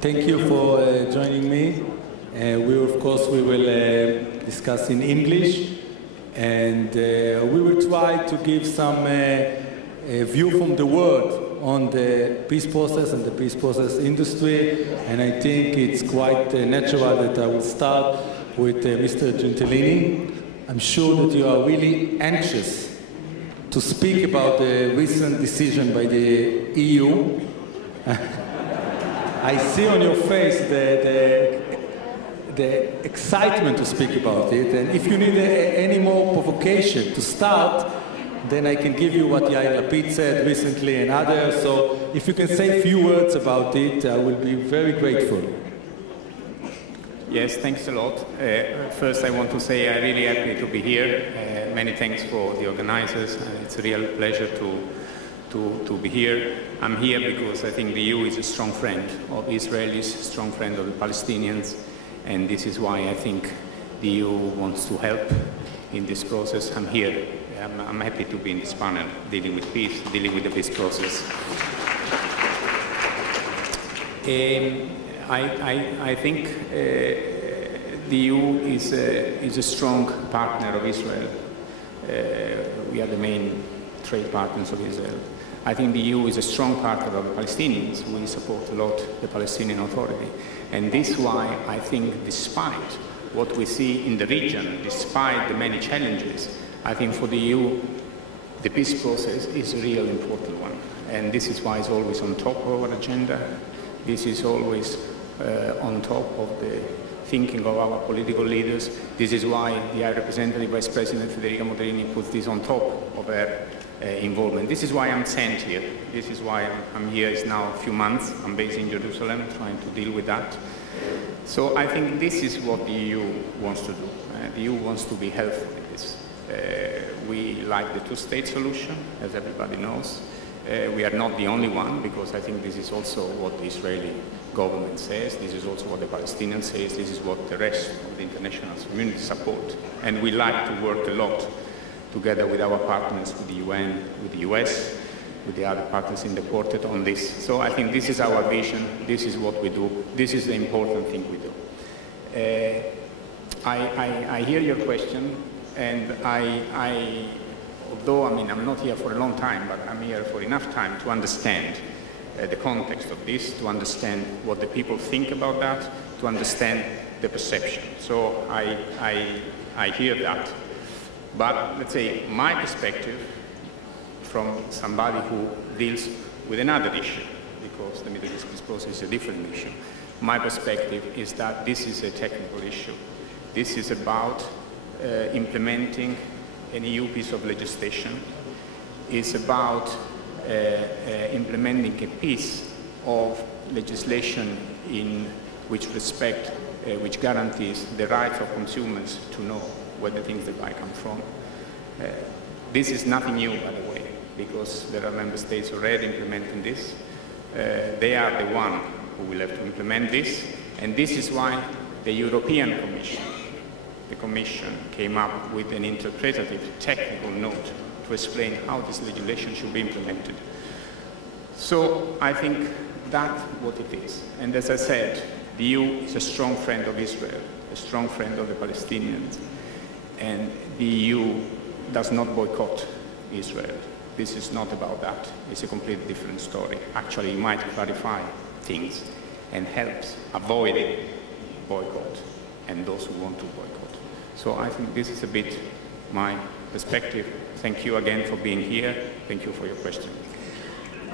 Thank you for joining me. Of course, we will discuss in English, and we will try to give some view from the world on the peace process and the peace process industry. And I think it's quite natural that I will start with Mr. Gentilini. I'm sure that you are really anxious to speak about the recent decision by the EU. I see on your face the excitement to speak about it, and if you need any more provocation to start, then I can give you what Yair Lapid said recently and others. So if you can say a few words about it, I will be very grateful. Yes, thanks a lot. First, I want to say I'm really happy to be here. Many thanks for the organizers. It's a real pleasure to be here. I'm here because I think the EU is a strong friend of Israelis, strong friend of the Palestinians, and this is why I think the EU wants to help in this process. I'm here. I'm happy to be in this panel, dealing with peace, dealing with the peace process. I think the EU is a strong partner of Israel. We are the main trade partners of Israel. I think the EU is a strong partner of the Palestinians. We support a lot the Palestinian Authority. And this is why I think despite what we see in the region, despite the many challenges, I think for the EU, the peace process is a real important one. And this is why it's always on top of our agenda. This is always on top of the thinking of our political leaders. This is why the High Representative Vice President Federica Mogherini puts this on top of her involvement. This is why I'm sent here. This is why I'm here. It's now a few months. I'm based in Jerusalem, trying to deal with that. So I think this is what the EU wants to do. The EU wants to be helpful in this. We like the two-state solution, as everybody knows. We are not the only one, because I think this is also what the Israeli government says. This is also what the Palestinians say. This is what the rest of the international community support. And we like to work a lot together with our partners, with the UN, with the US, with the other partners in the quartet on this. So I think this is our vision. This is what we do. This is the important thing we do. I hear your question, and although I'm not here for a long time, but I'm here for enough time to understand the context of this, to understand what the people think about that, to understand the perception. So I hear that. But let's say my perspective from somebody who deals with another issue, because the Middle East peace process is a different issue. My perspective is that this is a technical issue. This is about implementing an EU piece of legislation. It's about implementing a piece of legislation in which which guarantees the rights of consumers to know where the things they buy come from. This is nothing new, by the way, because there are member states already implementing this. They are the one who will have to implement this, and this is why the European Commission, the Commission, came up with an interpretative technical note to explain how this legislation should be implemented. So I think that's what it is. And as I said, the EU is a strong friend of Israel, a strong friend of the Palestinians. And the EU does not boycott Israel. This is not about that. It's a completely different story. Actually, it might clarify things and helps avoiding boycott and those who want to boycott. So I think this is a bit my perspective. Thank you again for being here. Thank you for your question.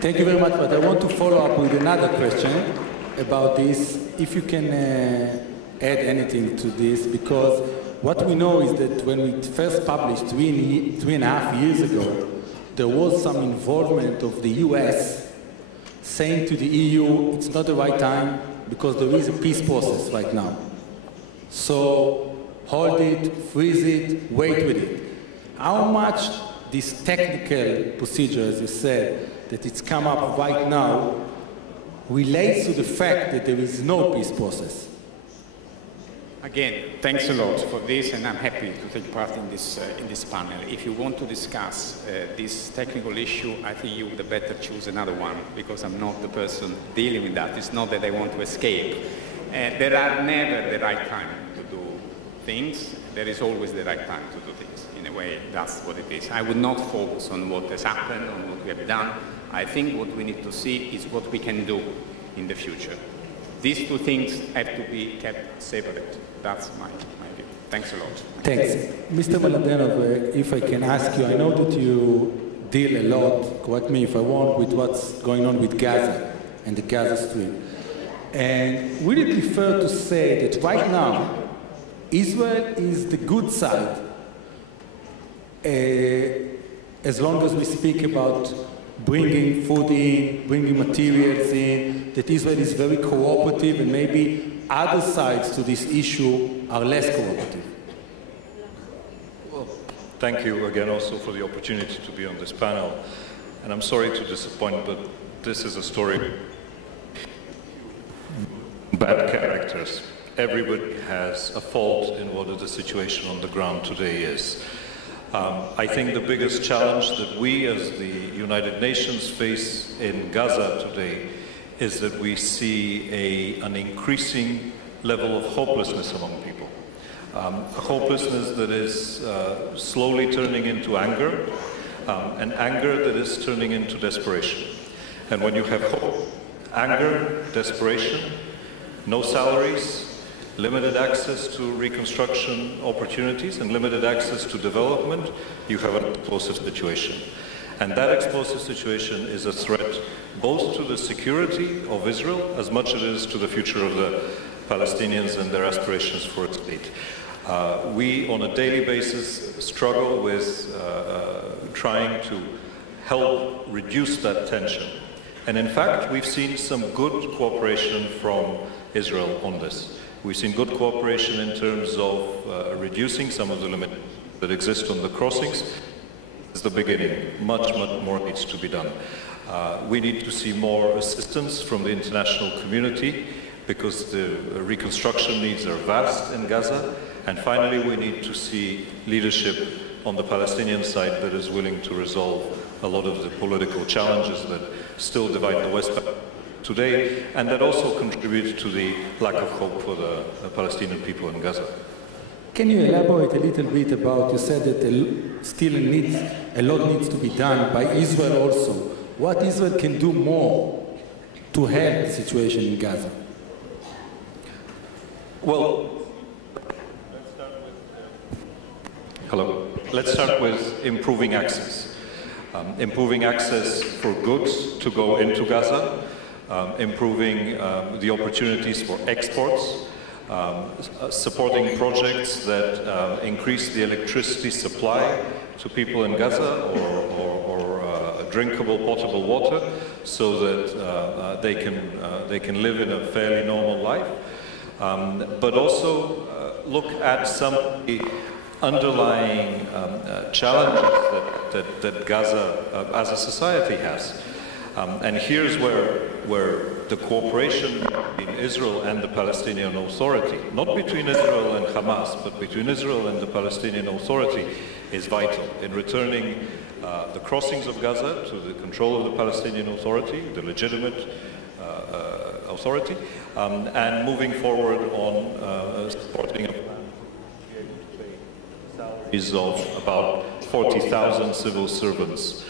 Thank you very much, but I want to follow up with another question about this. If you can add anything to this, because what we know is that when we first published 3.5 years ago, there was some involvement of the US saying to the EU, it's not the right time because there is a peace process right now. So hold it, freeze it, wait with it. How much this technical procedure, as you said, that it's come up right now, relates to the fact that there is no peace process? Again, thanks a lot for this, and I'm happy to take part in this panel. If you want to discuss this technical issue, I think you would better choose another one, because I'm not the person dealing with that. It's not that I want to escape. There are never the right time to do things. There is always the right time to do things. In a way, that's what it is. I would not focus on what has happened, on what we have done. I think what we need to see is what we can do in the future. These two things have to be kept separate. That's my view. Thanks a lot. Thanks. Mr. Mladenov, if I can ask you, I know that you deal a lot, correct me if I want, with what's going on with Gaza and the Gaza Strip. And would it be fair to say that right now, Israel is the good side, as long as we speak about bringing food in, bringing materials in, that Israel is very cooperative, and maybe other sides to this issue are less cooperative? Well, thank you again also for the opportunity to be on this panel. And I'm sorry to disappoint, but this is a story of bad characters. Everybody has a fault in what the situation on the ground today is. I think the biggest challenge that we as the United Nations face in Gaza today is that we see an increasing level of hopelessness among people. A hopelessness that is slowly turning into anger, and anger that is turning into desperation. And when you have hope, anger, desperation, no salaries, limited access to reconstruction opportunities and limited access to development, you have an explosive situation. And that explosive situation is a threat both to the security of Israel as much as it is to the future of the Palestinians and their aspirations for a state. We, on a daily basis, struggle with trying to help reduce that tension. And in fact, we've seen some good cooperation from Israel on this. We've seen good cooperation in terms of reducing some of the limits that exist on the crossings. It's the beginning. Much, much more needs to be done. We need to see more assistance from the international community because the reconstruction needs are vast in Gaza. And finally, we need to see leadership on the Palestinian side that is willing to resolve a lot of the political challenges that still divide the West Bank today, and that also contributes to the lack of hope for the Palestinian people in Gaza. Can you elaborate a little bit about, you said that still a lot needs to be done by Israel also. What Israel can do more to help the situation in Gaza? Well, let's start with improving access. Improving access for goods to go into Gaza, improving the opportunities for exports, supporting projects that increase the electricity supply to people in Gaza or drinkable potable water so that they can live in a fairly normal life. But also look at some of the underlying challenges that Gaza as a society has. And here's where the cooperation between Israel and the Palestinian Authority, not between Israel and Hamas, but between Israel and the Palestinian Authority, is vital in returning the crossings of Gaza to the control of the Palestinian Authority, the legitimate authority, and moving forward on supporting a plan salaries of about 40,000 civil servants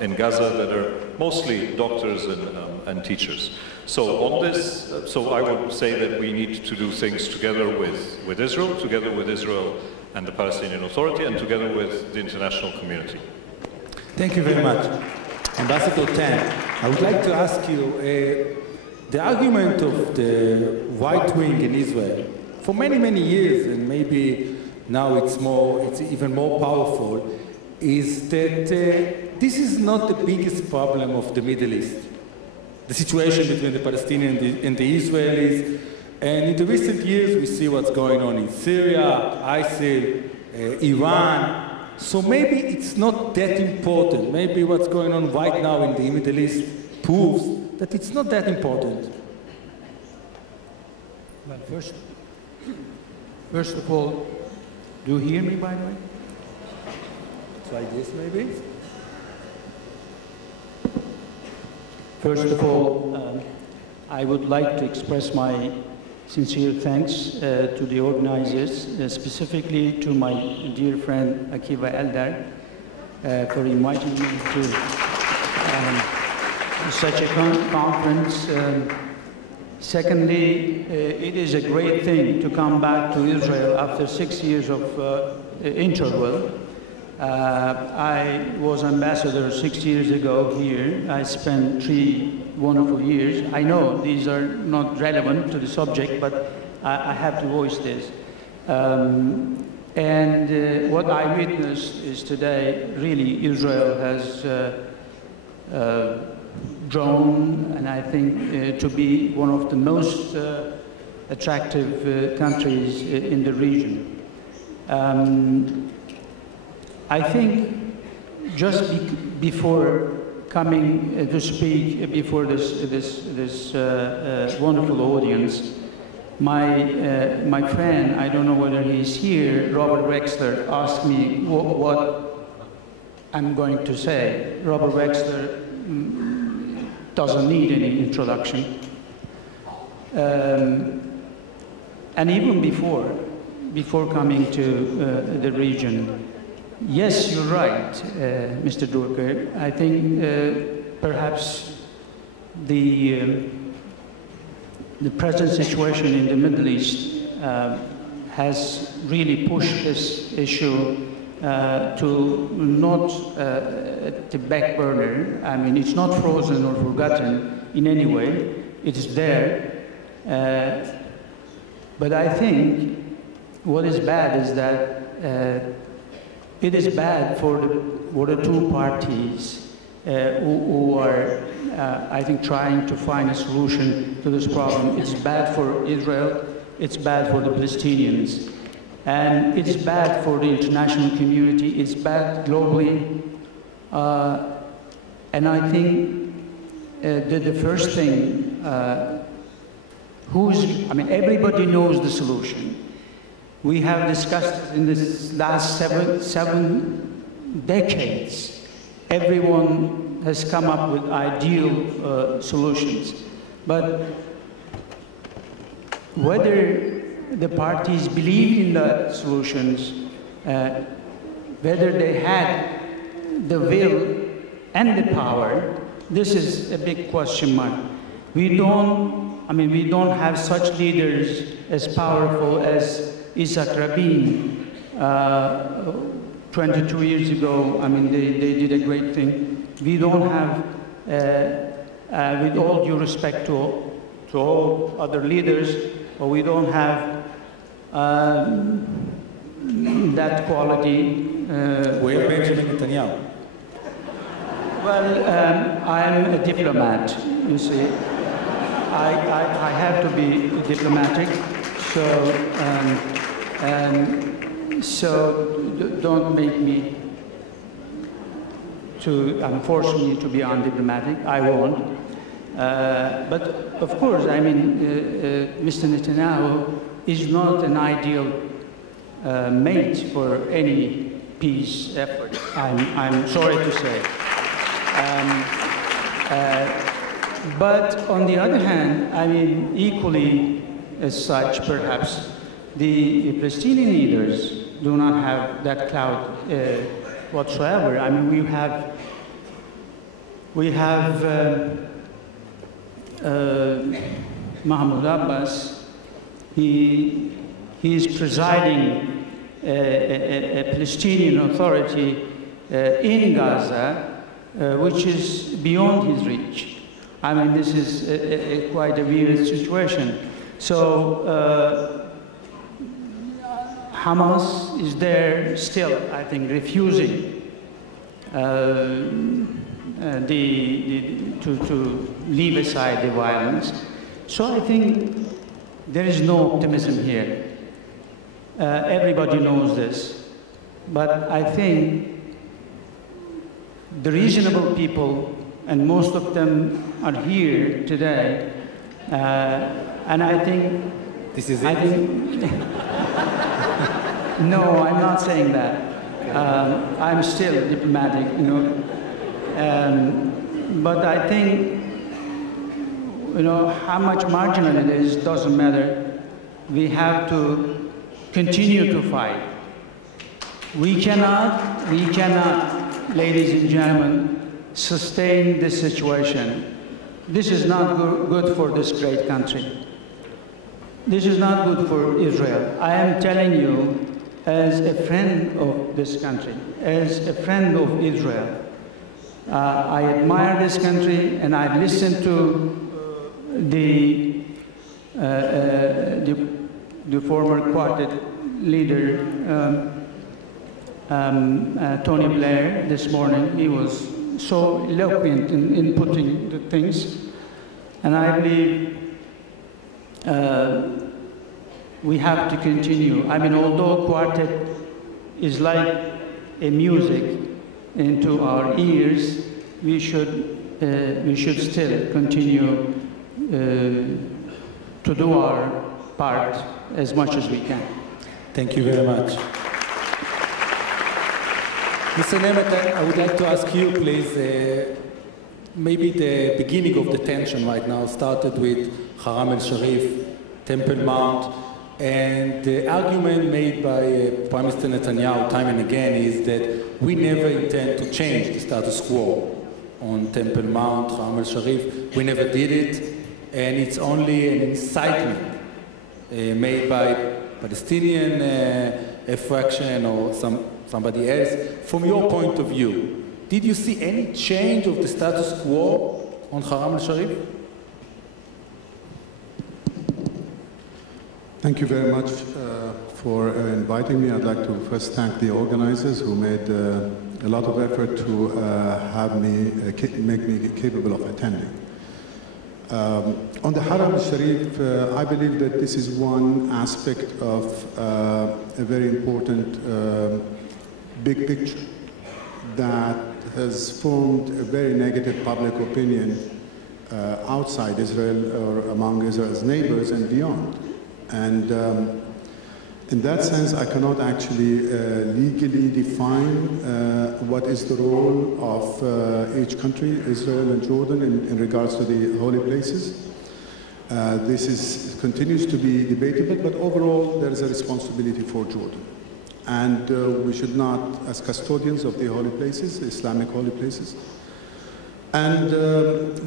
in Gaza that are mostly doctors and teachers. So on this, so I would say that we need to do things together with Israel and the Palestinian Authority, and together with the international community. Thank you very much. Ambassador Tan, I would like to ask you, the argument of the right wing in Israel, for many, many years, and maybe now it's even more powerful, is that this is not the biggest problem of the Middle East. The situation between the Palestinians and the Israelis. And in the recent years, we see what's going on in Syria, ISIL, Iran. So maybe it's not that important. Maybe what's going on right now in the Middle East proves that it's not that important. Well, first, First of all, do you hear me, by the way? Try this, maybe? First of all, I would like to express my sincere thanks to the organizers, specifically to my dear friend Akiva Eldar for inviting me to such a conference. Secondly, it is a great thing to come back to Israel after 6 years of interval. I was ambassador 6 years ago here. I spent 3 wonderful years. I know these are not relevant to the subject, but I have to voice this. What I witnessed is today, really, Israel has grown, and I think to be one of the most attractive countries in the region. I think just before coming to speak before this wonderful audience, my friend, I don't know whether he's here, Robert Wexler, asked me what I'm going to say. Robert Wexler doesn't need any introduction. And even before coming to the region, yes, you're right, Mr. Dürker. I think perhaps the present situation in the Middle East has really pushed this issue to not the back burner. I mean, it's not frozen or forgotten in any way. It's there. But I think what is bad is that it is bad for the two parties who are, I think, trying to find a solution to this problem. It's bad for Israel, it's bad for the Palestinians, and it's bad for the international community, it's bad globally. And I think the first thing, everybody knows the solution. We have discussed in this last seven decades. Everyone has come up with ideal solutions. But whether the parties believe in the solutions, whether they had the will and the power, this is a big question mark. We don't have such leaders as powerful as Isaac Rabin, 22 years ago. I mean, they did a great thing. We don't have, with all due respect to all other leaders, we don't have that quality. Where Benjamin Netanyahu? Well, I'm a diplomat, you see. I have to be diplomatic, so don't make me force me to be undiplomatic. I won't. But of course, I mean, Mr. Netanyahu is not an ideal mate for any peace effort. I'm sorry to say. But on the other hand, I mean, equally as such, perhaps, the Palestinian leaders do not have that clout whatsoever. I mean, we have Mahmoud Abbas. He is presiding a Palestinian authority in Gaza, which is beyond his reach. I mean, this is quite a weird situation. So Hamas is there still, I think, refusing to leave aside the violence. So I think there is no optimism here. Everybody knows this. But I think the reasonable people, and most of them are here today, and I think... This is it? No, I'm not saying that. I'm still diplomatic, you know. But I think, you know, how much marginal it is doesn't matter. We have to continue to fight. We cannot, ladies and gentlemen, sustain this situation. This is not good for this great country. This is not good for Israel. I am telling you, as a friend of this country, as a friend of Israel, I admire this country, and I listened to the former quartet leader, Tony Blair, this morning. He was so eloquent in putting the things, and I believe we have to continue. I mean, although quartet is like a music into our ears, we should still continue to do our part as much as we can. Thank you very much. Mr. Nematt, I would like to ask you, please, maybe the beginning of the tension right now started with Haram el-Sharif, Temple Mount, and the argument made by Prime Minister Netanyahu time and again is that we never intend to change the status quo on Temple Mount, Haram el-Sharif. We never did it, and it's only an incitement made by Palestinian fraction or somebody else. From your point of view, did you see any change of the status quo on Haram el-Sharif? Thank you very much for inviting me. I'd like to first thank the organizers who made a lot of effort to have me, make me capable of attending. On the Haram al-Sharif, I believe that this is one aspect of a very important big picture that has formed a very negative public opinion outside Israel or among Israel's neighbors and beyond. And in that sense, I cannot actually legally define what is the role of each country, Israel and Jordan, in regards to the holy places. This continues to be debatable, but overall there is a responsibility for Jordan. And we should not, as custodians of the holy places, Islamic holy places, and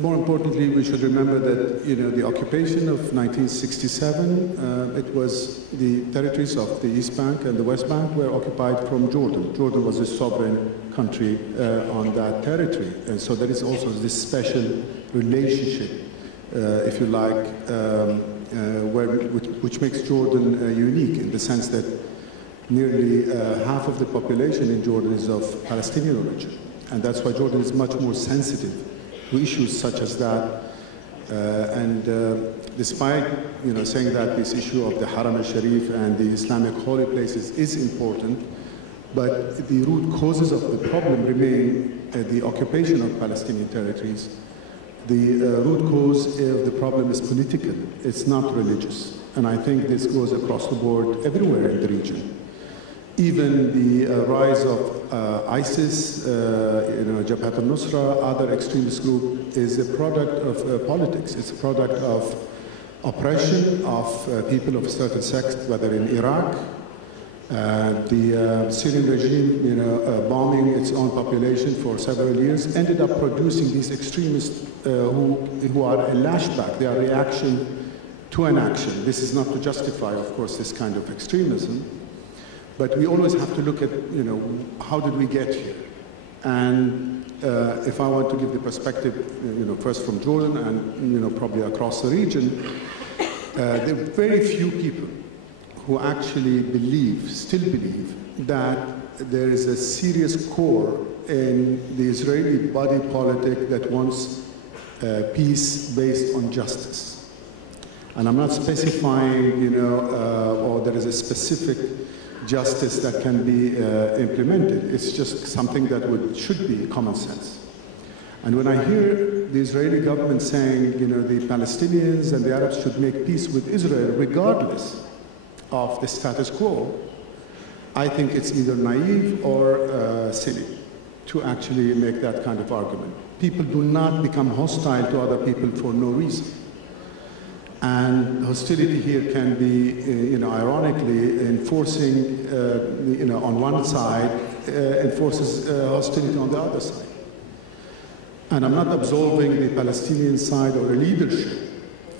more importantly, we should remember that, you know, the occupation of 1967, it was the territories of the East Bank and the West Bank were occupied from Jordan. Jordan was a sovereign country on that territory. And so there is also this special relationship, if you like, which makes Jordan unique in the sense that nearly half of the population in Jordan is of Palestinian origin. And that's why Jordan is much more sensitive to issues such as that. Despite, you know, saying that this issue of the Haram al-Sharif and the Islamic holy places is important, but the root causes of the problem remain the occupation of Palestinian territories. The root cause of the problem is political. It's not religious. And I think this goes across the board everywhere in the region. Even the rise of ISIS, Jabhat al-Nusra, other extremist group, is a product of politics. It's a product of oppression of people of a certain sect, whether in Iraq, the Syrian regime, you know, bombing its own population for several years, ended up producing these extremists who are a lashback. They are reaction to an action. This is not to justify, of course, this kind of extremism. But we always have to look at, you know, how did we get here? And if I want to give the perspective, you know, first from Jordan and, you know, probably across the region, there are very few people who actually still believe that there is a serious core in the Israeli body politic that wants peace based on justice. And I'm not specifying, you know, or there is a specific justice that can be implemented. It's just something that should be common sense. And when I hear the Israeli government saying, you know, the Palestinians and the Arabs should make peace with Israel regardless of the status quo, I think it's either naive or silly to actually make that kind of argument. People do not become hostile to other people for no reason. And hostility here can be, ironically, enforcing, on one side, enforces hostility on the other side. And I'm not absolving the Palestinian side or the leadership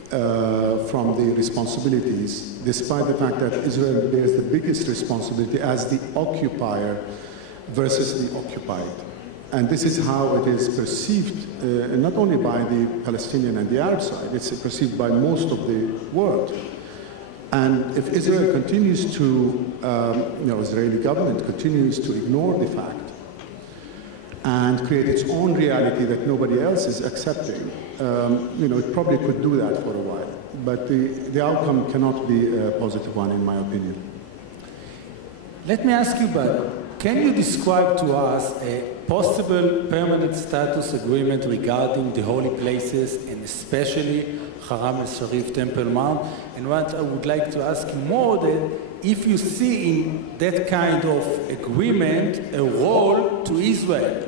from the responsibilities, despite the fact that Israel bears the biggest responsibility as the occupier versus the occupied. And this is how it is perceived, not only by the Palestinian and the Arab side, it's perceived by most of the world. And if Israel continues to, Israeli government continues to ignore the fact and create its own reality that nobody else is accepting, it probably could do that for a while. But the outcome cannot be a positive one, in my opinion. Let me ask you, but can you describe to us a possible permanent status agreement regarding the holy places, and especially Haram al-Sharif, Temple Mount? And what I would like to ask you more than if you see in that kind of agreement a role to Israel.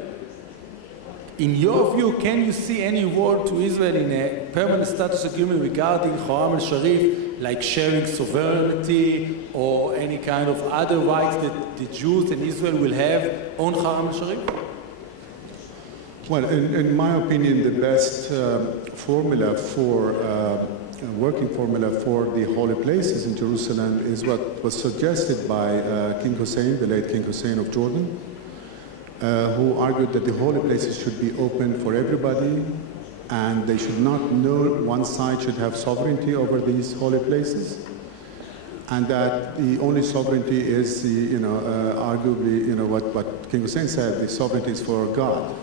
In your view, can you see any role to Israel in a permanent status agreement regarding Haram al-Sharif, like sharing sovereignty or any kind of other rights that the Jews and Israel will have on Haram al-Sharif? Well, in my opinion, the best formula for working formula for the holy places in Jerusalem is what was suggested by King Hussein, the late King Hussein of Jordan, who argued that the holy places should be open for everybody, and they should not one side should have sovereignty over these holy places, and that the only sovereignty is the, arguably, what King Hussein said, the sovereignty is for God,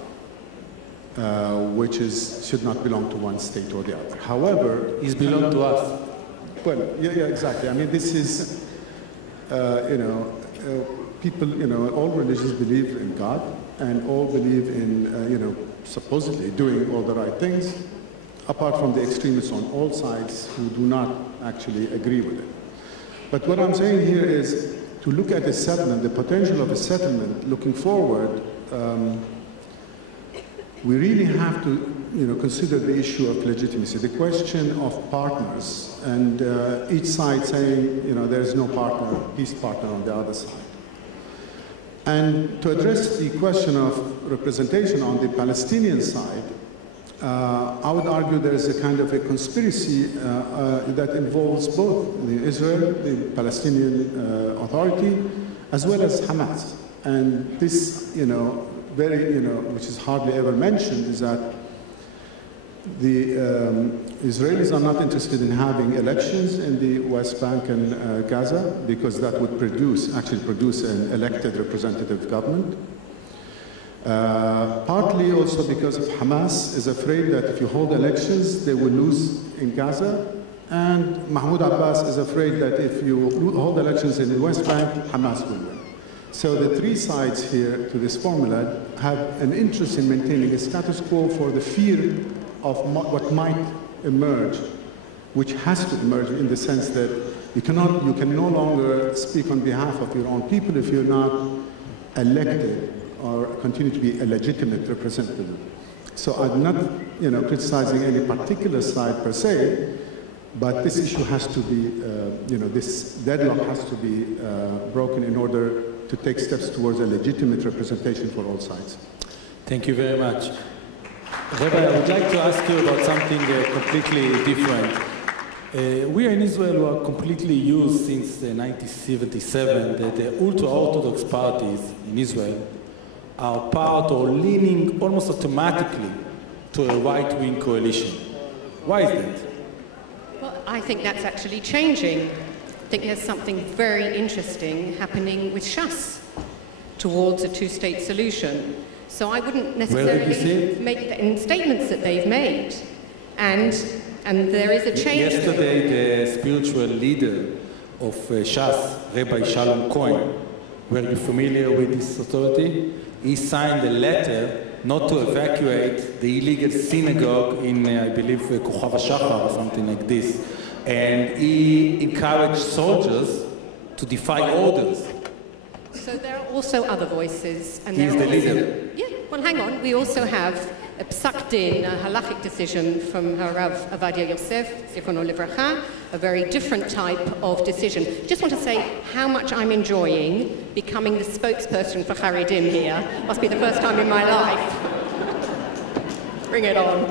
which should not belong to one state or the other. However, it belongs to us. Well, yeah, exactly. I mean, this is, people, all religions believe in God, and all believe in, supposedly doing all the right things, apart from the extremists on all sides who do not actually agree with it. But what I'm saying here is to look at a settlement, the potential of a settlement looking forward. We really have to, consider the issue of legitimacy, the question of partners, and each side saying, there is no partner, peace partner on the other side. And to address the question of representation on the Palestinian side, I would argue there is a kind of a conspiracy that involves both Israel, the Palestinian Authority, as well as Hamas. And this, which is hardly ever mentioned, is that the Israelis are not interested in having elections in the West Bank and Gaza, because that would actually produce an elected representative government. Partly also because Hamas is afraid that if you hold elections, they will lose in Gaza, and Mahmoud Abbas is afraid that if you hold elections in the West Bank, Hamas will win. So the three sides here to this formula have an interest in maintaining a status quo for the fear of what might emerge, which has to emerge in the sense that you can no longer speak on behalf of your own people if you're not elected or continue to be a legitimate representative. So I'm not, criticizing any particular side per se, but this issue has to be, this deadlock has to be broken in order to take steps towards a legitimate representation for all sides. Thank you very much. Rabbi, I would like to ask you about something completely different. We in Israel are completely used since 1977 that the ultra-Orthodox parties in Israel are part or leaning almost automatically to a right-wing coalition. Why is that? Well, I think that's actually changing. I think there's something very interesting happening with Shas towards a two-state solution. So I wouldn't necessarily make that in statements that they've made. And there is a change. Yesterday, the spiritual leader of Shas, Rabbi Shalom Cohen, were you familiar with this authority? He signed a letter not to evacuate the illegal synagogue in, I believe, Kochav HaShachar or something like this. And he encouraged soldiers to defy orders. So there are also other voices. And He's the leader. Yeah, well, hang on. We also have a psak din, a halachic decision from Harav Avadia Yosef, Zichrono Livracha, a very different type of decision. Just want to say how much I'm enjoying becoming the spokesperson for Haredim here. Must be the first time in my life. Bring it on.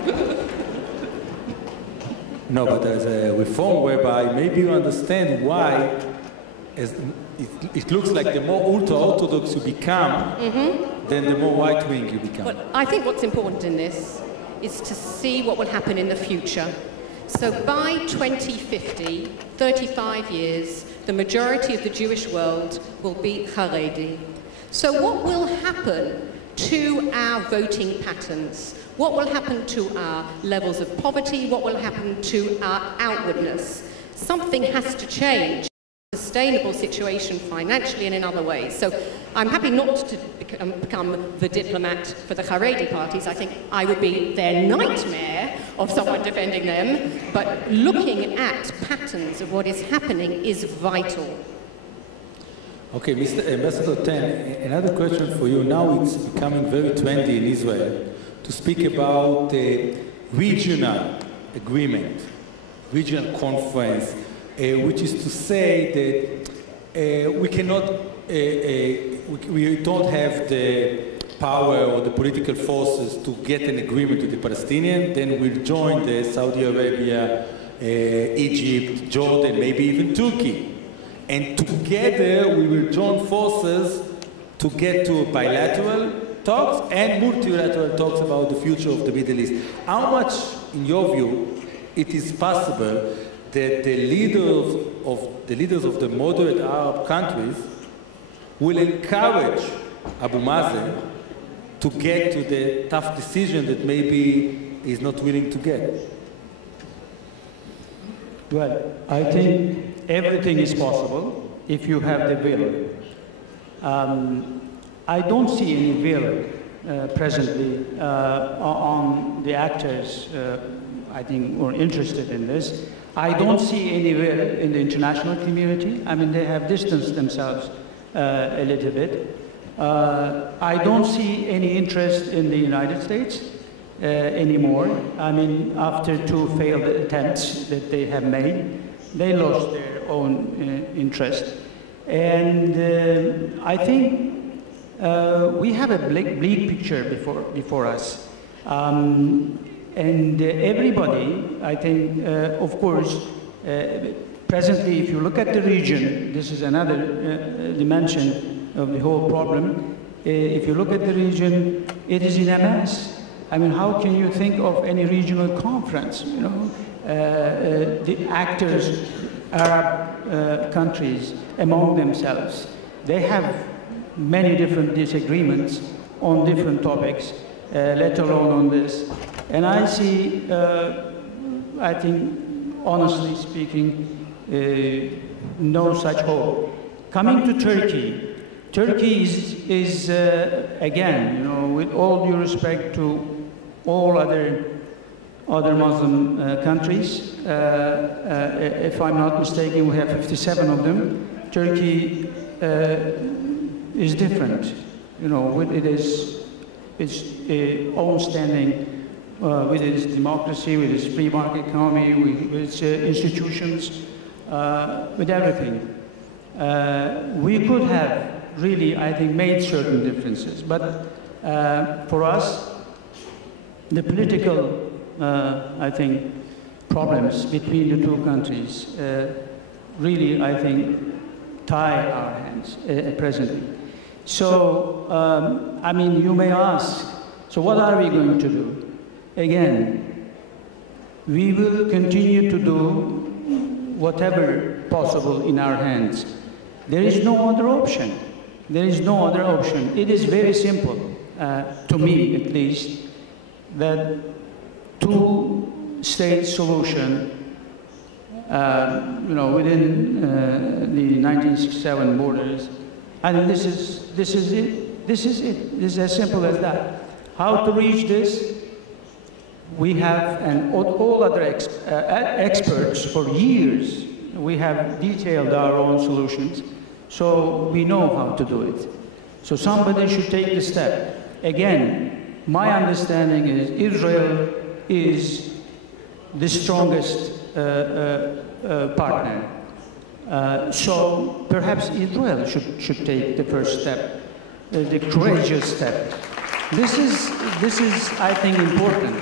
No, but there's a reform whereby maybe you understand why it looks like the more ultra-Orthodox you become, then the more right-wing you become. Well, I think what's important in this is to see what will happen in the future. So by 2050, 35 years, the majority of the Jewish world will be Haredi. So what will happen to our voting patterns? What will happen to our levels of poverty? What will happen to our outwardness? Something has to change. Sustainable situation financially and in other ways. So I'm happy not to become the diplomat for the Haredi parties. I think I would be their nightmare of someone defending them. But looking at patterns of what is happening is vital. Okay, Mr. Ambassador Ten, another question for you. Now it's becoming very trendy in Israel to speak about regional agreement, regional conference, which is to say that we cannot, we don't have the power or the political forces to get an agreement with the Palestinians, then we'll join the Saudi Arabia, Egypt, Jordan, maybe even Turkey. And together we will join forces to get to bilateral talks and multilateral talks about the future of the Middle East. How much, in your view, it is possible that the leaders of the moderate Arab countries will encourage Abu Mazen to get to the tough decision that maybe he's not willing to get? Well, I think everything is possible if you have the will. I don't see any will presently on the actors, I think, who are interested in this. I don't see any will in the international community. I mean, they have distanced themselves a little bit. I don't see any interest in the United States anymore. I mean, after 2 failed attempts that they have made, they lost their own interest. And I think we have a bleak picture before us. And everybody, I think, of course, presently, if you look at the region, this is another dimension of the whole problem. If you look at the region, it is in a mess. I mean, how can you think of any regional conference? You know, the actors, Arab countries, among themselves, they have many different disagreements on different topics, let alone on this. And I see, I think, honestly speaking, no such hope. Coming to Turkey, Turkey is again, you know, with all due respect to all other Muslim countries, if I'm not mistaken, we have 57 of them. Turkey is different, you know, with its own standing, with its democracy, with its free market economy, with its institutions, with everything. We could have really, I think, made certain differences, but for us, the political, I think, problems between the 2 countries really, I think, tie our hands presently. So, I mean, you may ask, so what are we going to do? Again, we will continue to do whatever possible in our hands. There is no other option. There is no other option. It is very simple, to me at least, that 2-state solution, you know, within the 1967 borders, I think this is it. This is it. This is as simple as that. How to reach this? We have, and all other experts for years, we have detailed our own solutions. So we know how to do it. So somebody should take the step. Again, my understanding is Israel is the strongest partner. So perhaps Israel should take the first step, the courageous step. This is, I think, important.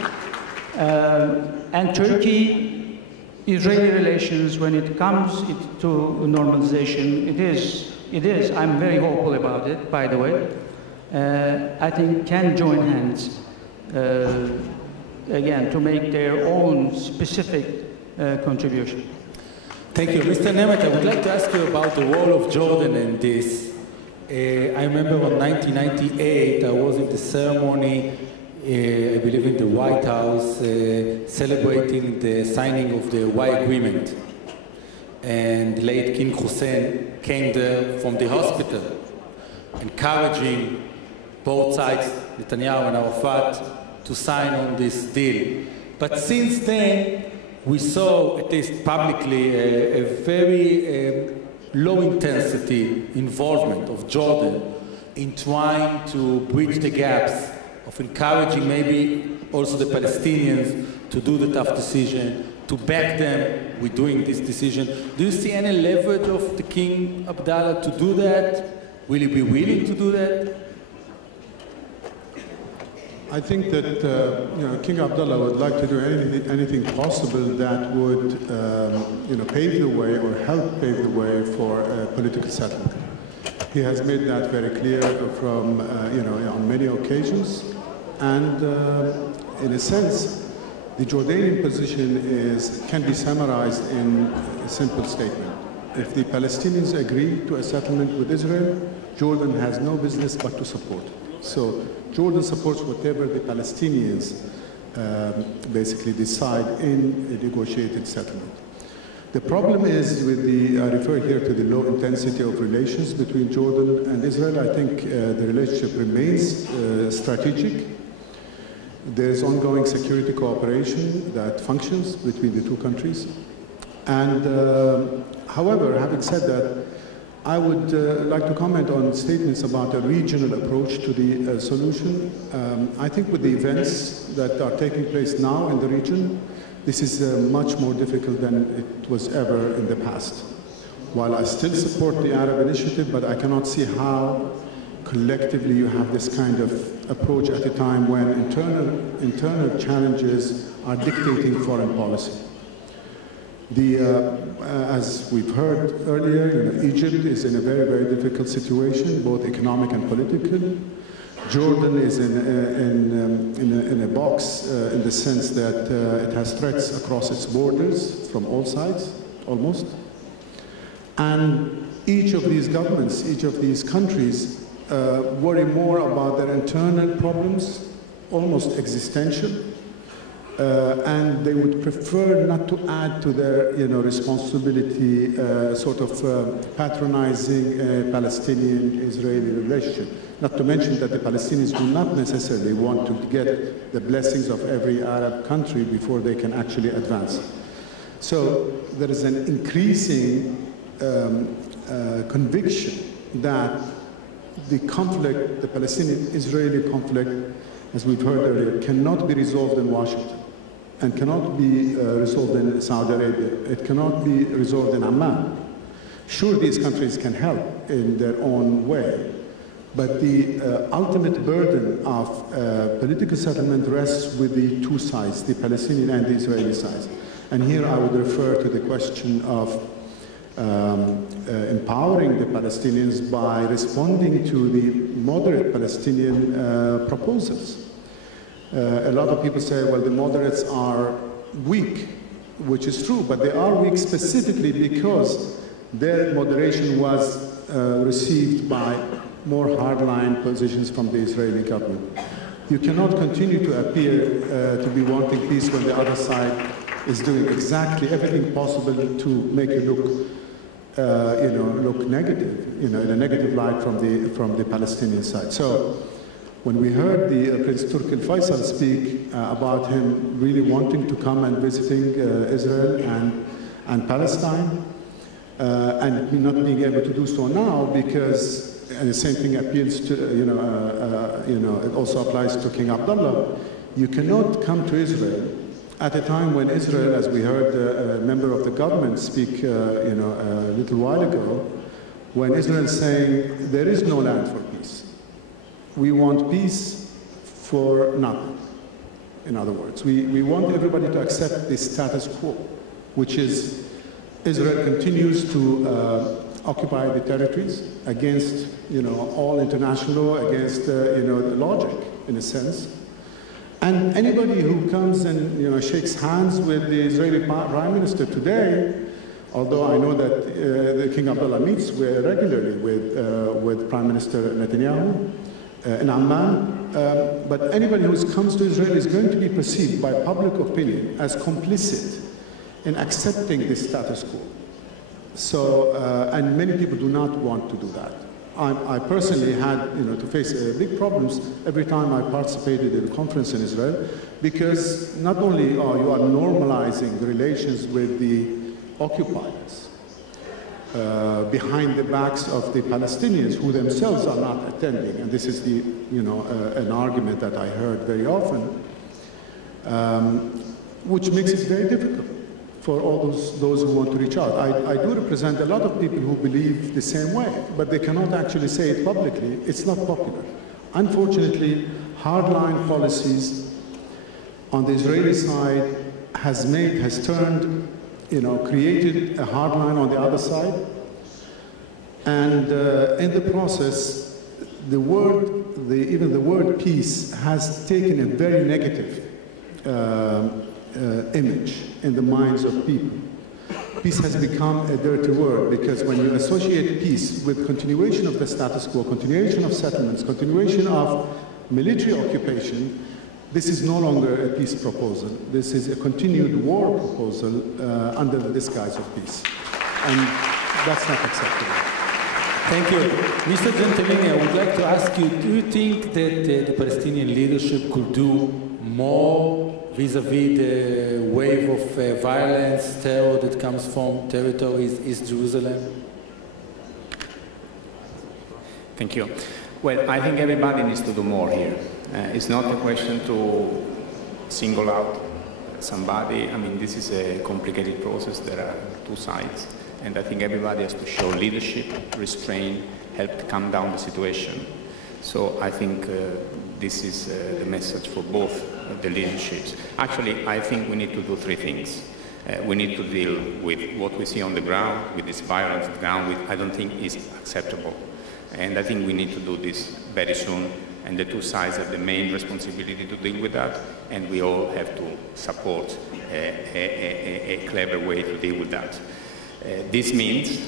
And Turkey-Israeli relations, when it comes to normalization, it is. I'm very hopeful about it, by the way. I think can join hands, again, to make their own specific contribution. Thank you. Mr. Nematt, I would like to ask you about the role of Jordan in this. I remember in 1998, I was in the ceremony, I believe in the White House, celebrating the signing of the Y Agreement. And late King Hussein came there from the hospital, encouraging both sides, Netanyahu and Arafat, to sign on this deal. But since then, we saw, at least publicly, a very low-intensity involvement of Jordan in trying to bridge the gaps, of encouraging maybe also the Palestinians to do the tough decision, to back them with doing this decision. Do you see any leverage of the King Abdullah to do that? Will he be willing to do that? I think that King Abdullah would like to do anything possible that would pave the way or help pave the way for a political settlement. He has made that very clear from on many occasions, and in a sense, the Jordanian position can be summarized in a simple statement. If the Palestinians agree to a settlement with Israel, Jordan has no business but to support. So Jordan supports whatever the Palestinians basically decide in a negotiated settlement. The problem is I refer here to the low intensity of relations between Jordan and Israel. I think the relationship remains strategic. There is ongoing security cooperation that functions between the two countries. And however, having said that, I would like to comment on statements about a regional approach to the solution. I think with the events that are taking place now in the region, this is much more difficult than it was ever in the past. While I still support the Arab initiative, but I cannot see how collectively you have this kind of approach at a time when internal challenges are dictating foreign policy. As we've heard earlier, Egypt is in a very, very difficult situation, both economic and political. Jordan is in a box in the sense that it has threats across its borders from all sides, almost. And each of these governments, each of these countries worry more about their internal problems, almost existential, and they would prefer not to add to their responsibility, sort of patronizing Palestinian-Israeli relationship. Not to mention that the Palestinians do not necessarily want to get the blessings of every Arab country before they can actually advance. So there is an increasing conviction that the conflict, the Palestinian-Israeli conflict, as we've heard earlier, cannot be resolved in Washington and cannot be resolved in Saudi Arabia. It cannot be resolved in Amman. Sure, these countries can help in their own way, but the ultimate burden of political settlement rests with the two sides, the Palestinian and the Israeli sides. And here I would refer to the question of empowering the Palestinians by responding to the moderate Palestinian proposals. A lot of people say, well, the moderates are weak, which is true, but they are weak specifically because their moderation was received by more hardline positions from the Israeli government. You cannot continue to appear to be wanting peace when the other side is doing exactly everything possible to make you look look negative, in a negative light from the Palestinian side. So when we heard the Prince Turk al-Faisal speak about him really wanting to come and visiting Israel and Palestine, and not being able to do so now because, and the same thing appeals to, it also applies to King Abdullah. You cannot come to Israel at a time when Israel, as we heard a member of the government speak, a little while ago, when Israel is saying there is no land for peace. We want peace for nothing. In other words, we want everybody to accept the status quo, which is Israel continues to occupy the territories against, all international, against, the logic, in a sense. And anybody who comes and, shakes hands with the Israeli Prime Minister today, although I know that the King Abdullah meets regularly with Prime Minister Netanyahu in Amman, but anybody who comes to Israel is going to be perceived by public opinion as complicit in accepting this status quo. So, and many people do not want to do that. I personally had, to face big problems every time I participated in a conference in Israel, because not only you are normalizing relations with the occupiers behind the backs of the Palestinians who themselves are not attending, and this is the, an argument that I heard very often, which makes it very difficult for all those who want to reach out. I do represent a lot of people who believe the same way, but they cannot actually say it publicly. It's not popular. Unfortunately, hardline policies on the Israeli side has turned, created a hardline on the other side, and in the process, even the word peace has taken a very negative image in the minds of people. Peace has become a dirty word because when you associate peace with continuation of the status quo, continuation of settlements, continuation of military occupation, this is no longer a peace proposal. This is a continued war proposal under the disguise of peace. And that's not acceptable. Thank you. Mr. Gentilini, I would like to ask you, do you think that the Palestinian leadership could do more vis-a-vis the wave of violence, terror that comes from territories East Jerusalem? Thank you. Well, I think everybody needs to do more here. It's not a question to single out somebody. I mean, this is a complicated process. There are two sides. And I think everybody has to show leadership, restraint, help to calm down the situation. So I think this is the message for both the leaderships. Actually, I think we need to do three things. We need to deal with what we see on the ground, with this violence on the ground, which I don't think is acceptable. And I think we need to do this very soon. And the two sides have the main responsibility to deal with that. And we all have to support a clever way to deal with that. This means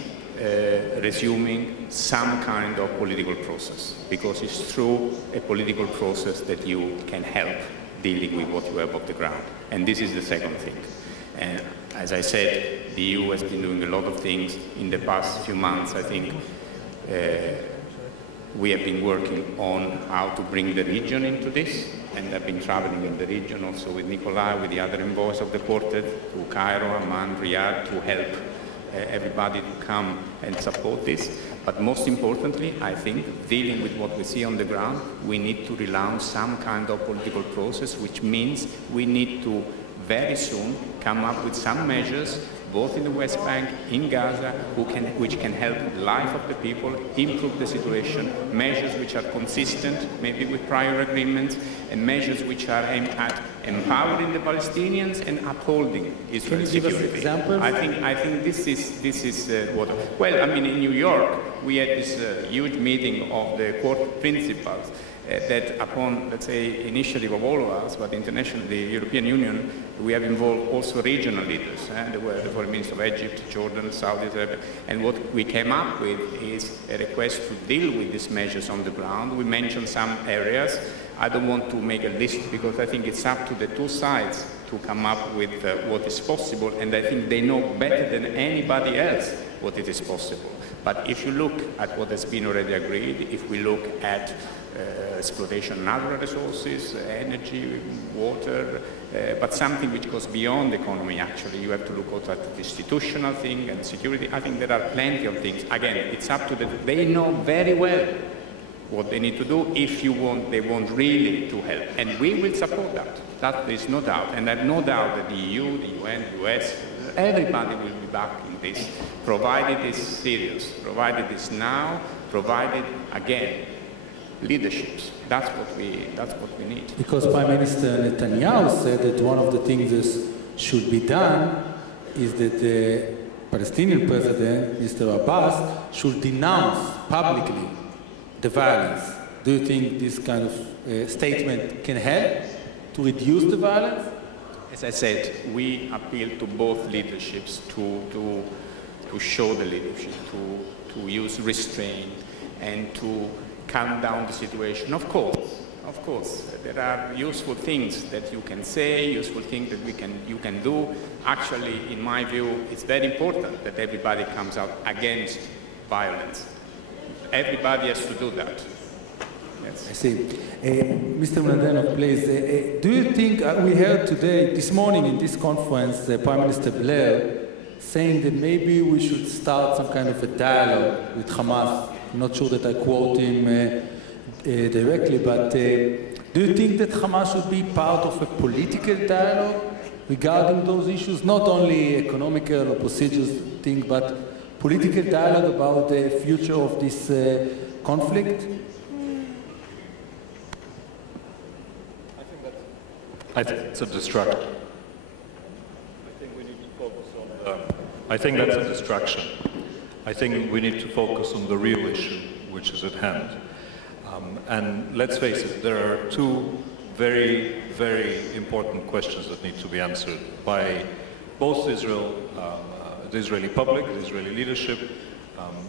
resuming some kind of political process, because it's through a political process that you can help dealing with what you have on the ground. And this is the second thing. And as I said, the EU has been doing a lot of things in the past few months. I think we have been working on how to bring the region into this, and I've been traveling in the region also with Nickolay, with the other envoys of the quartet, to Cairo, Amman, Riyadh, to help everybody to come and support this. But most importantly, I think, dealing with what we see on the ground, we need to relaunch some kind of political process, which means we need to very soon come up with some measures, both in the West Bank, in Gaza, which can help the life of the people, improve the situation, measures which are consistent, maybe with prior agreements, and measures which are aimed at empowering the Palestinians and upholding Israel's security. I think this is what. Well, I mean, in New York, we had this huge meeting of the court principals that upon, let's say, initiative of all of us, but internationally, the European Union, we have involved also regional leaders. There were the foreign ministers of Egypt, Jordan, Saudi Arabia, and what we came up with is a request to deal with these measures on the ground. We mentioned some areas. I don't want to make a list because I think it's up to the two sides to come up with what is possible, and I think they know better than anybody else what it is possible. But if you look at what has been already agreed, if we look at exploitation of natural resources, energy, water, but something which goes beyond the economy actually. You have to look also at the institutional thing and security. I think there are plenty of things. Again, it's up to them. They know very well what they need to do. If you want, they want really to help. And we will support that. That there is no doubt. And I have no doubt that the EU, the UN, the US, everybody will be back in this, provided it's serious, provided it's now, provided, again, leaderships. That's what we need. Because Prime Minister Netanyahu said that one of the things that should be done is that the Palestinian president, Mr. Abbas, should denounce publicly the violence. Do you think this kind of statement can help to reduce the violence? As I said, we appeal to both leaderships to show the leadership, to use restraint and to calm down the situation. Of course, there are useful things that you can say, useful things that you can do. Actually, in my view, it's very important that everybody comes out against violence. Everybody has to do that. Yes. I see. Mr. Mladenov, please, do you think, we heard today, this morning in this conference, Prime Minister Blair saying that maybe we should start some kind of a dialogue with Hamas. I'm not sure that I quote him directly, but do you think that Hamas should be part of a political dialogue regarding those issues, not only economical or procedures thing, but political dialogue about the future of this conflict? I think it's a distraction. I think that's a distraction. I think we need to focus on the real issue, which is at hand. And let's face it, there are two very, very important questions that need to be answered by both Israel, the Israeli public, the Israeli leadership,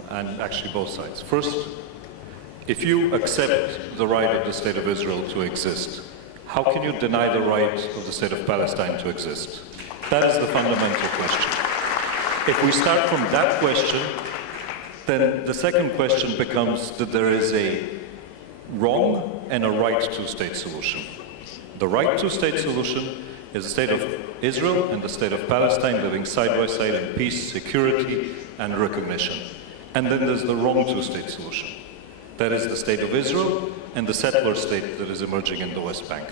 and actually both sides. First, if you accept the right of the State of Israel to exist, how can you deny the right of the State of Palestine to exist? That is the fundamental question. If we start from that question, then the second question becomes that there is a wrong and a right two-state solution. The right two-state solution is the State of Israel and the State of Palestine living side by side in peace, security, and recognition. And then there's the wrong two-state solution. That is the State of Israel and the settler state that is emerging in the West Bank.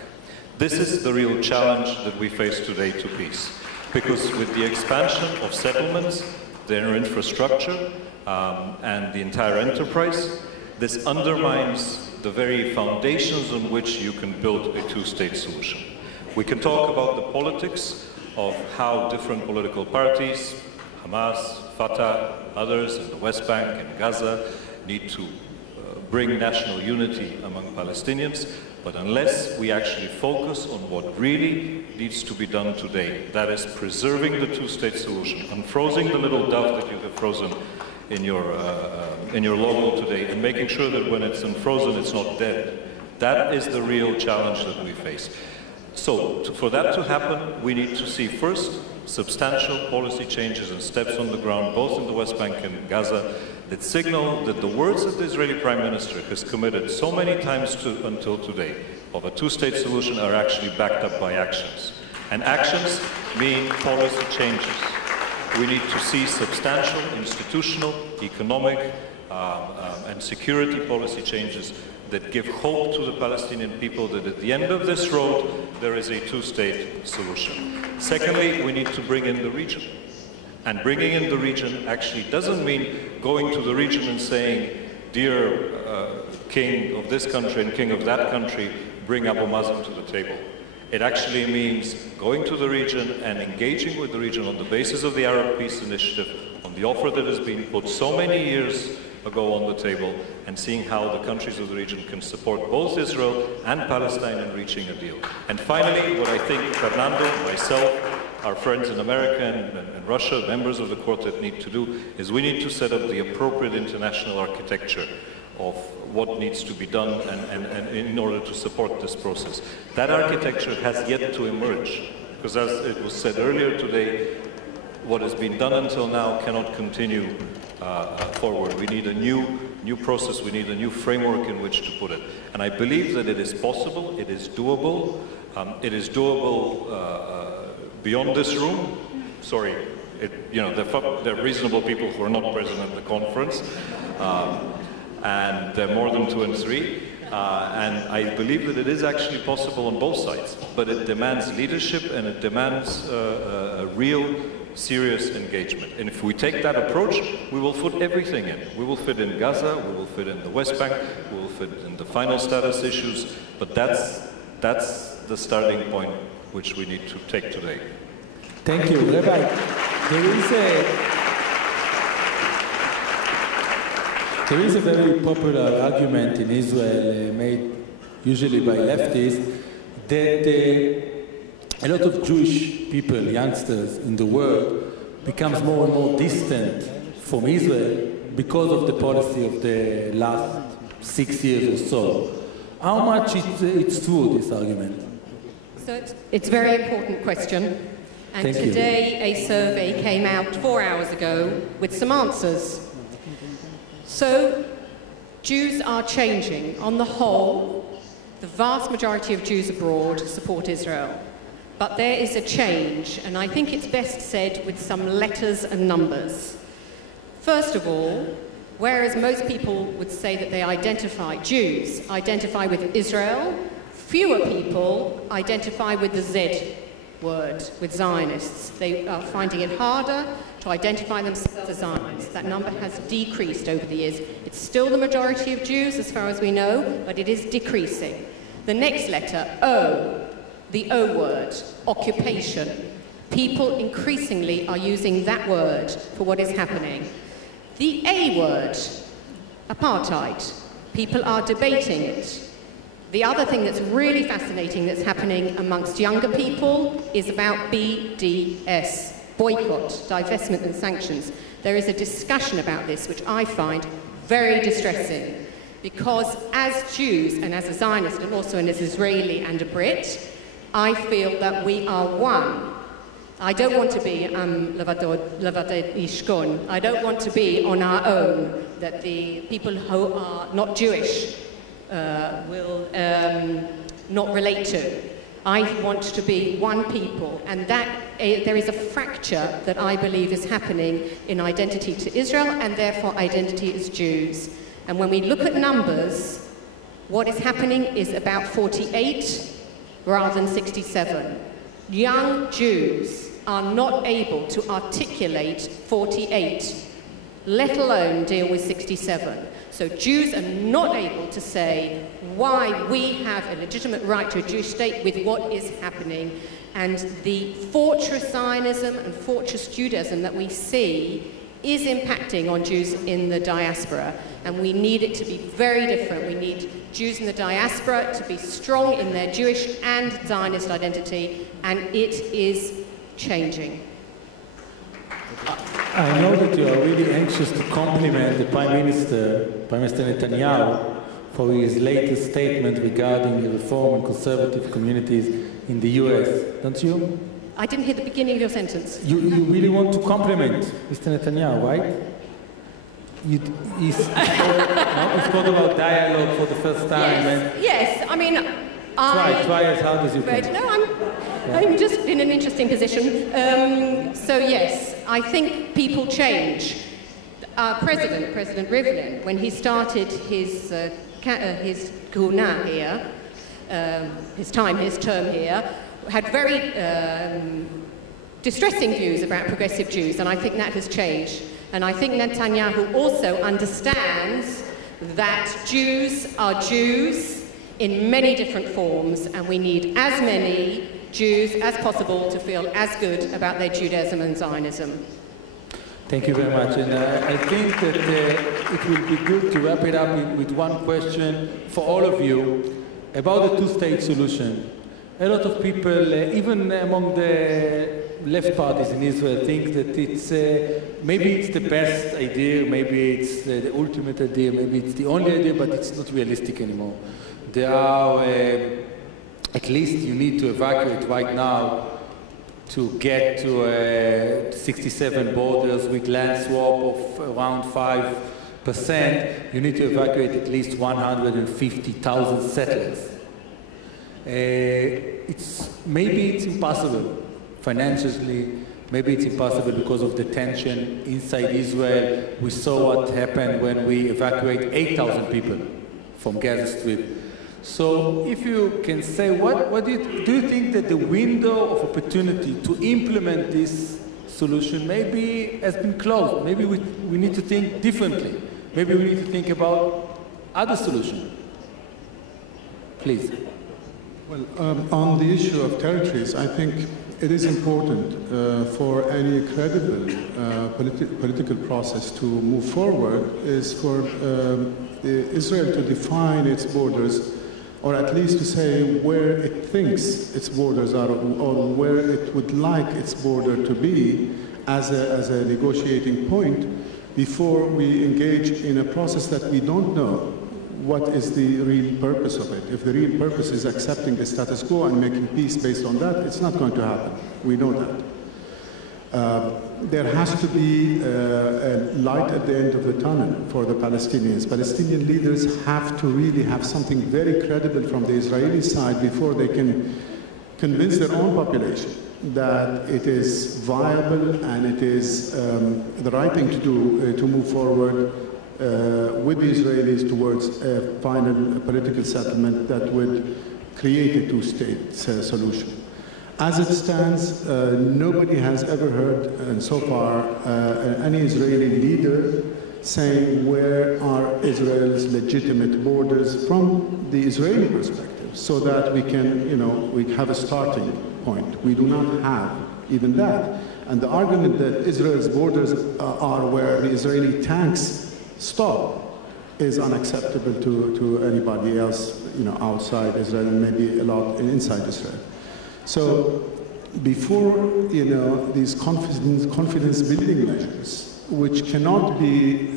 This is the real challenge that we face today to peace. Because with the expansion of settlements, their infrastructure, and the entire enterprise, this undermines the very foundations on which you can build a two-state solution. We can talk about the politics of how different political parties, Hamas, Fatah, others in the West Bank and Gaza, need to bring national unity among Palestinians, but unless we actually focus on what really needs to be done today, that is preserving the two-state solution, unfrozen the little dove that you have frozen in your logo today, and making sure that when it's unfrozen, it's not dead. That is the real challenge that we face. So, for that to happen, we need to see first substantial policy changes and steps on the ground, both in the West Bank and Gaza, that signal that the words that the Israeli Prime Minister has committed so many times until today of a two-state solution are actually backed up by actions. And actions mean policy changes. We need to see substantial institutional, economic, and security policy changes that give hope to the Palestinian people that at the end of this road there is a two-state solution. Secondly, we need to bring in the region. And bringing in the region actually doesn't mean going to the region and saying, dear king of this country and king of that country, bring Abu Mazen to the table. It actually means going to the region and engaging with the region on the basis of the Arab Peace Initiative, on the offer that has been put so many years ago on the table, and seeing how the countries of the region can support both Israel and Palestine in reaching a deal. And finally, what I think Fernando, myself, our friends in America and Russia, members of the quartet, need to do is we need to set up the appropriate international architecture of what needs to be done and in order to support this process. That architecture has yet to emerge, because as it was said earlier today, what has been done until now cannot continue forward. We need a new process, we need a new framework in which to put it. And I believe that it is possible, it is doable. It is doable beyond this room. Sorry, there are reasonable people who are not present at the conference, and there are more than 2 and 3. And I believe that it is actually possible on both sides, but it demands leadership and it demands a real, serious engagement. And if we take that approach, we will fit everything in. We will fit in Gaza, we will fit in the West Bank, we will fit in the final status issues, but that's the starting point which we need to take today. Thank you, Rabbi. There is a very popular argument in Israel made usually by leftists that a lot of Jewish people, youngsters in the world, becomes more and more distant from Israel because of the policy of the last 6 years or so. How much it's true, this argument? So it's a very important question. And Thank today you. a survey came out 4 hours ago with some answers. So Jews are changing. On the whole, the vast majority of Jews abroad support Israel. But there is a change, and I think it's best said with some letters and numbers. First of all, whereas most people would say that they Jews identify with Israel, fewer people identify with the Z word, with Zionists. They are finding it harder to identify themselves as Zionists. That number has decreased over the years. It's still the majority of Jews, as far as we know, but it is decreasing. The next letter, O, the O word, occupation. People increasingly are using that word for what is happening. The A word, apartheid. People are debating it. The other thing that's really fascinating that's happening amongst younger people is about BDS, boycott, divestment and sanctions. There is a discussion about this which I find very distressing, because as Jews and as a Zionist and also as Israeli and a Brit, I feel that we are one. I don't want to be Levadei Ishkon. I don't want to be on our own, that the people who are not Jewish will not relate to. I want to be one people, and that there is a fracture that I believe is happening in identity to Israel and therefore identity as Jews. And when we look at numbers, what is happening is about 48 rather than 67. Young Jews are not able to articulate 48, let alone deal with 67. So Jews are not able to say why we have a legitimate right to a Jewish state with what is happening. And the fortress Zionism and fortress Judaism that we see is impacting on Jews in the diaspora. And we need it to be very different. We need Jews in the diaspora to be strong in their Jewish and Zionist identity, and it is changing. I know that you are really anxious to compliment the Prime Minister Netanyahu, for his latest statement regarding the reform and conservative communities in the US, don't you? I didn't hear the beginning of your sentence. You really want to compliment Mr. Netanyahu, right? He spoke about dialogue for the first time. Yes, I mean, Try as hard as you can. No, I'm just in an interesting position. So yes, I think people change. Our President Rivlin, when he started his kahuna here, his term here, had very distressing views about progressive Jews, and I think that has changed. And I think Netanyahu also understands that Jews are Jews in many different forms, and we need as many Jews as possible to feel as good about their Judaism and Zionism. Thank you very much. And I think that it will be good to wrap it up with one question for all of you about the two-state solution. A lot of people, even among the left parties in Israel, think that it's maybe it's the best idea, maybe it's the ultimate idea, maybe it's the only idea, but it's not realistic anymore. There are, at least you need to evacuate right now to get to 67 borders with land swap of around 5%, you need to evacuate at least 150,000 settlers. Maybe it's impossible financially, maybe it's impossible because of the tension inside Israel. We saw what happened when we evacuated 8,000 people from Gaza Strip. So if you can say, do you think that the window of opportunity to implement this solution maybe has been closed? Maybe we need to think differently. Maybe we need to think about other solutions. Please. Well, on the issue of territories, I think it is important for any credible political process to move forward is for Israel to define its borders, or at least to say where it thinks its borders are, or where it would like its border to be as a negotiating point before we engage in a process that we don't know what is the real purpose of it. If the real purpose is accepting the status quo and making peace based on that, it's not going to happen. We know that. There has to be a light at the end of the tunnel for the Palestinians. Palestinian leaders have to really have something very credible from the Israeli side before they can convince their own population that it is viable and it is the right thing to do to move forward with the Israelis towards a final political settlement that would create a two-state solution. As it stands, nobody has ever heard, and so far, any Israeli leader saying where are Israel's legitimate borders from the Israeli perspective, so that we can, we have a starting point. We do not have even that. And the argument that Israel's borders are where the Israeli tanks stop is unacceptable to anybody else, outside Israel and maybe a lot inside Israel. So before, these confidence building measures, which cannot be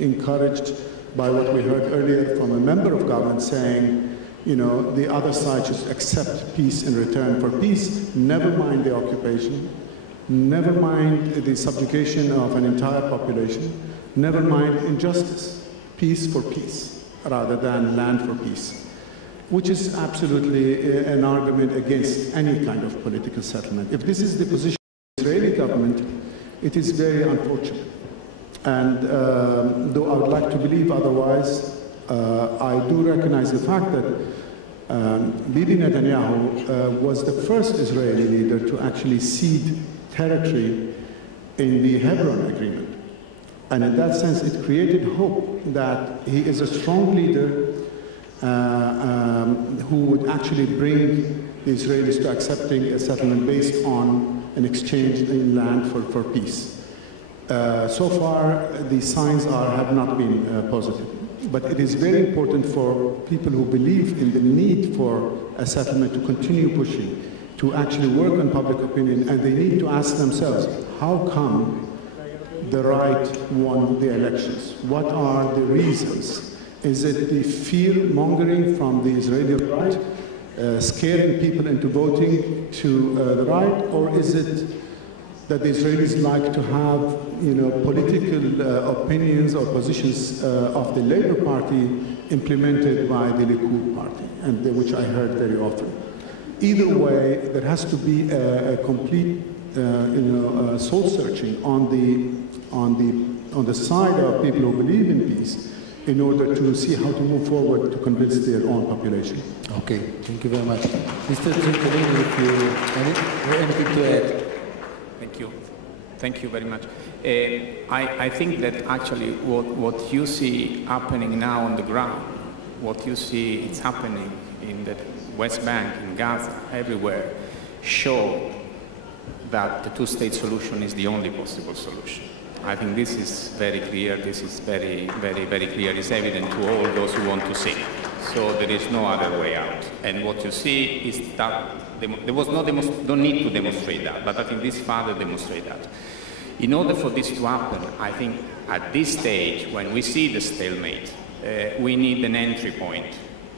encouraged by what we heard earlier from a member of government saying, the other side should accept peace in return for peace, never mind the occupation, never mind the subjugation of an entire population, never mind injustice, peace for peace, rather than land for peace, which is absolutely an argument against any kind of political settlement. If this is the position of the Israeli government, it is very unfortunate. And though I would like to believe otherwise, I do recognize the fact that Bibi Netanyahu was the first Israeli leader to actually cede territory in the Hebron Agreement. And in that sense, it created hope that he is a strong leader who would actually bring the Israelis to accepting a settlement based on an exchange in land for peace. So far, the signs have not been positive. But it is very important for people who believe in the need for a settlement to continue pushing, to actually work on public opinion, and they need to ask themselves, how come the right won the elections? What are the reasons? Is it the fear-mongering from the Israeli right, scaring people into voting to the right, or is it that the Israelis like to have, political opinions or positions of the Labour Party implemented by the Likud party, and which I heard very often. Either way, there has to be a complete, soul-searching on the side of people who believe in peace, in order to see how to move forward to convince their own population. Okay, thank you very much. Mr. Janner-Klausner, if you have anything to add. Thank you. Thank you very much. I think that actually what you see happening now on the ground, what you see it's happening in the West Bank, in Gaza, everywhere, show that the two-state solution is the only possible solution. I think this is very clear. This is very, very, very clear. It's evident to all those who want to see it. So there is no other way out. And what you see is that there was no need to demonstrate that, but I think this further demonstrates that. In order for this to happen, I think at this stage, when we see the stalemate, we need an entry point.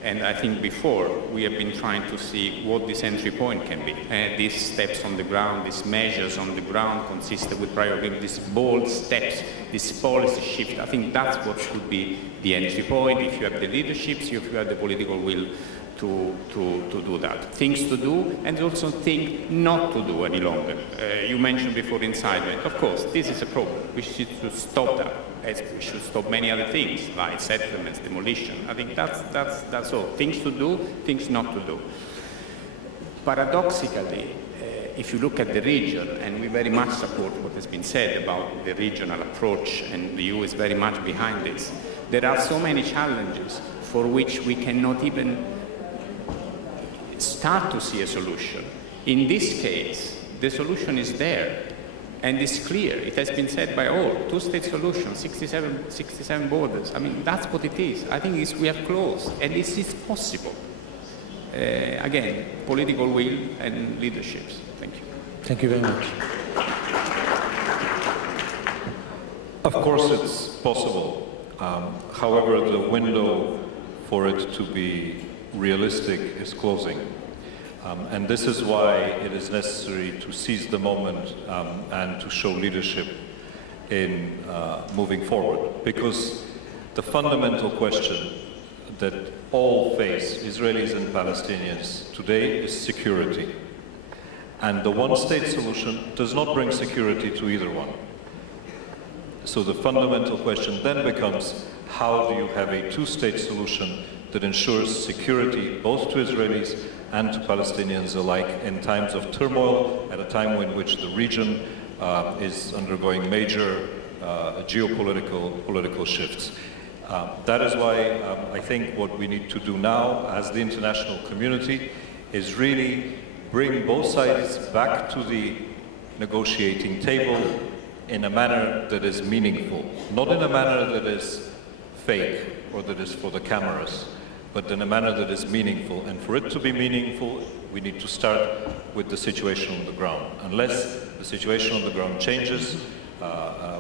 And I think before, we have been trying to see what this entry point can be. These steps on the ground, these measures on the ground consistent with prior agreement, these bold steps, this policy shift. I think that's what should be the entry point if you have the leaderships, if you have the political will to do that. Things to do, and also think not to do any longer. You mentioned before incitement. Of course, this is a problem. We should stop that. As we should stop many other things, like settlements, demolition. I think that's all. Things to do, things not to do. Paradoxically, if you look at the region, and we very much support what has been said about the regional approach, and the EU is very much behind this, there are so many challenges for which we cannot even start to see a solution. In this case, the solution is there. And it's clear, it has been said by all, two-state solution, 67 borders. I mean, that's what it is. I think we are close, and this is possible. Again, political will and leaderships. Thank you. Thank you very much. Of course it's possible. However, the window for it to be realistic is closing. And this is why it is necessary to seize the moment and to show leadership in moving forward. Because the fundamental question that all face, Israelis and Palestinians today, is security. And the one-state solution does not bring security to either one. So the fundamental question then becomes, how do you have a two-state solution that ensures security both to Israelis and to Palestinians alike in times of turmoil, at a time in which the region is undergoing major political shifts. That is why I think what we need to do now as the international community is really bring both sides back to the negotiating table in a manner that is meaningful, not in a manner that is fake or that is for the cameras, but in a manner that is meaningful. And for it to be meaningful, we need to start with the situation on the ground. Unless the situation on the ground changes,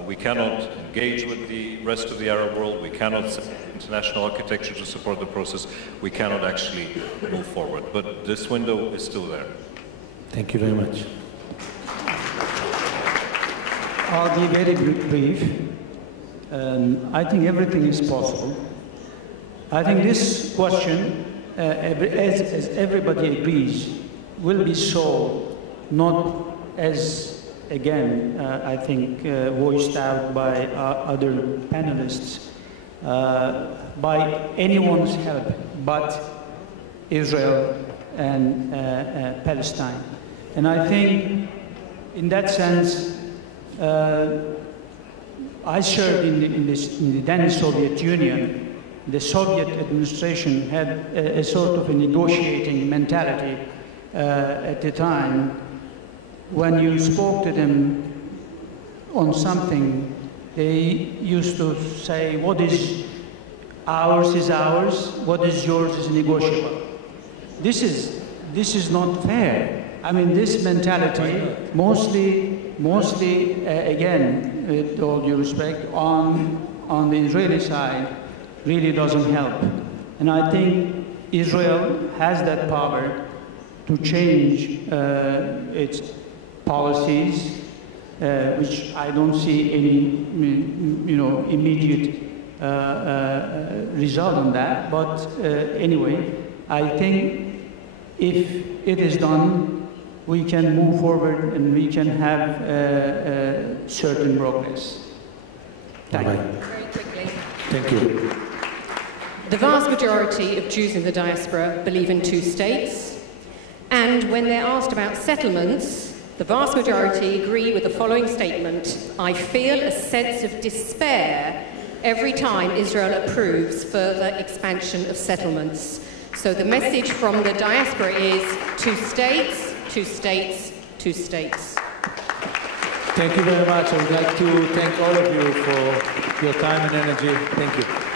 we cannot engage with the rest of the Arab world, we cannot set international architecture to support the process, we cannot actually move forward. But this window is still there. Thank you very much. I'll be very brief. I think everything is possible. I think this question, as everybody agrees, will be solved not as, again, I think voiced out by other panelists, by anyone's help but Israel and Palestine. And I think in that sense, I served in the then Soviet Union. The Soviet administration had a sort of a negotiating mentality at the time. When you spoke to them on something, they used to say, what is ours, what is yours is negotiable. This is not fair. I mean, this mentality mostly again, with all due respect, on the Israeli side, really doesn't help. And I think Israel has that power to change its policies, which I don't see any, immediate result on that. But anyway, I think if it is done, we can move forward and we can have certain progress. Thank you. Very quickly. Thank you. The vast majority of Jews in the diaspora believe in two states, and when they're asked about settlements, the vast majority agree with the following statement: I feel a sense of despair every time Israel approves further expansion of settlements. So the message from the diaspora is two states, two states, two states. Thank you very much. I would like to thank all of you for your time and energy. Thank you.